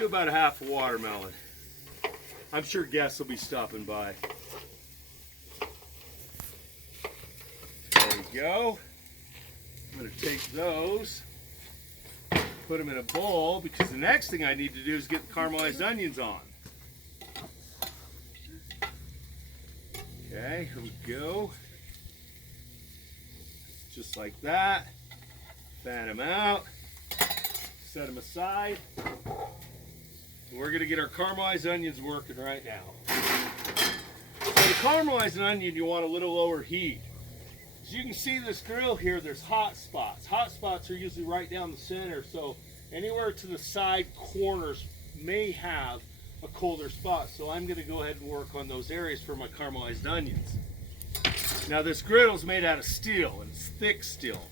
do about a half a watermelon. I'm sure guests will be stopping by. There we go. I'm going to take those, put them in a bowl, because the next thing I need to do is get the caramelized onions on. Okay, here we go. Just like that. Fan them out. Set them aside. We're going to get our caramelized onions working right now. So to caramelize an onion, you want a little lower heat. As you can see this grill here, there's hot spots. Hot spots are usually right down the center, so anywhere to the side corners may have a colder spot. So I'm going to go ahead and work on those areas for my caramelized onions. Now this griddle is made out of steel, and it's thick steel.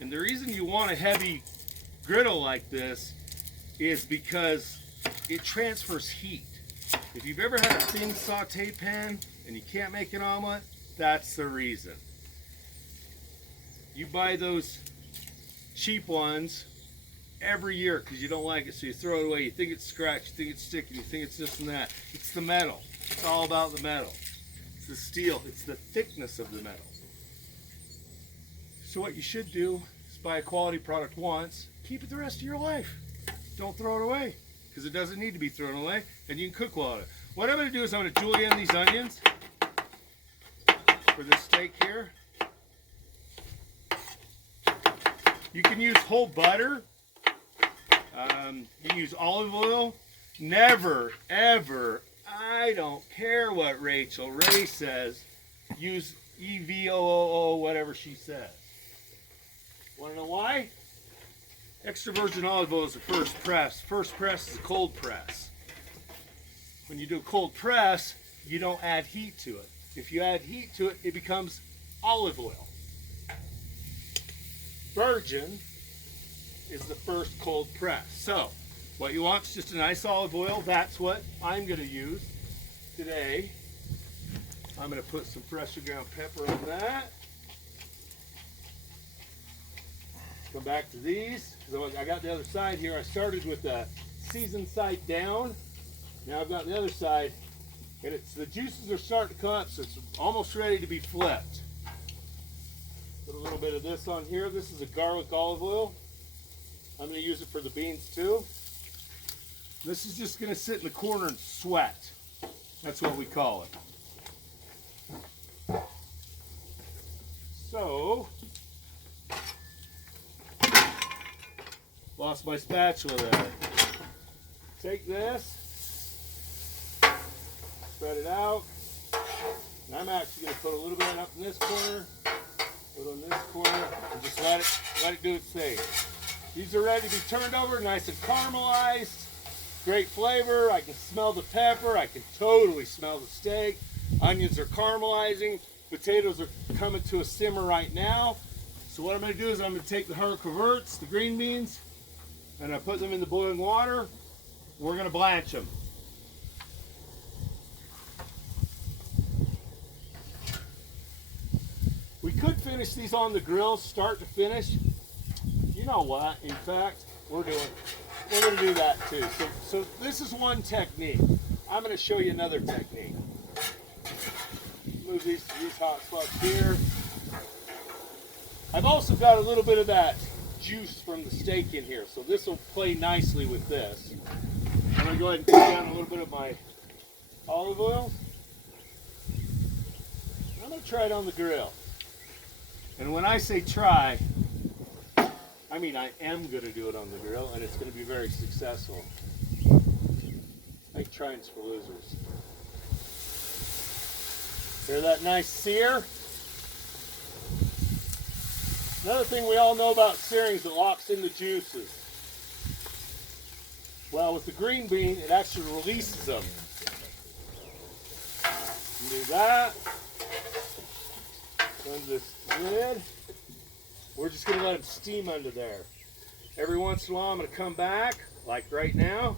And the reason you want a heavy griddle like this is because it transfers heat. If you've ever had a thin saute pan and you can't make an omelet, that's the reason. You buy those cheap ones every year because you don't like it, so you throw it away. You think it's scratched, you think it's sticky, you think it's this and that. It's the metal. It's all about the metal. It's the steel. It's the thickness of the metal. So what you should do is buy a quality product once, keep it the rest of your life. Don't throw it away, because it doesn't need to be thrown away, and you can cook well on it. What I'm going to do is I'm going to julienne these onions for this steak here. You can use whole butter. You can use olive oil. Never, ever, I don't care what Rachel Ray says, use EVOOO, whatever she says. Want to know why? Extra virgin olive oil is the first press. First press is a cold press. When you do a cold press, you don't add heat to it. If you add heat to it, it becomes olive oil. Virgin is the first cold press. So, what you want is just a nice olive oil. That's what I'm going to use today. I'm going to put some freshly ground pepper on that. Come back to these. So I got the other side here. I started with the seasoned side down. Now I've got the other side, and the juices are starting to come up, so it's almost ready to be flipped. Put a little bit of this on here. This is a garlic olive oil. I'm going to use it for the beans too. This is just going to sit in the corner and sweat. That's what we call it. So, lost my spatula there. Take this, spread it out, and I'm actually going to put a little bit up in this corner, put on this corner, and just let it do its thing. These are ready to be turned over, nice and caramelized. Great flavor. I can smell the pepper. I can totally smell the steak. Onions are caramelizing. Potatoes are coming to a simmer right now. So what I'm going to do is I'm going to take the haricot verts, the green beans, and I put them in the boiling water. We're going to blanch them. We could finish these on the grill, start to finish. You know what? In fact, we're going to do that too. So this is one technique. I'm going to show you another technique. Move these hot spots here. I've also got a little bit of that juice from the steak in here, so this will play nicely with this. I'm going to go ahead and put down a little bit of my olive oil. I'm going to try it on the grill. And when I say try, I mean I am going to do it on the grill, and it's going to be very successful. Like trying's for losers. Hear that nice sear? Another thing we all know about searing is it locks in the juices. Well, with the green bean, it actually releases them. Do that. Turn this lid. We're just going to let them steam under there. Every once in a while, I'm going to come back, like right now.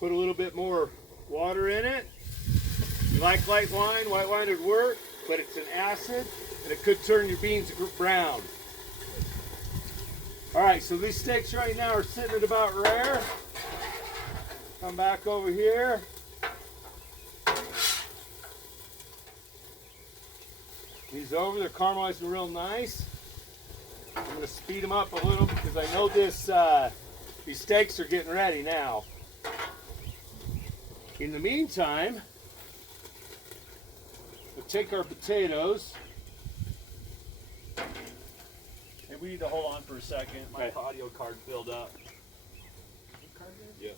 Put a little bit more water in it. You like light wine? White wine would work, but it's an acid, and it could turn your beans brown. All right, so these steaks right now are sitting at about rare. Come back over here. These over, they're caramelizing real nice. I'm gonna speed them up a little because I know these steaks are getting ready now. In the meantime, we'll take our potatoes. Hey, we need to hold on for a second. My Okay. audio card filled up. Yeah.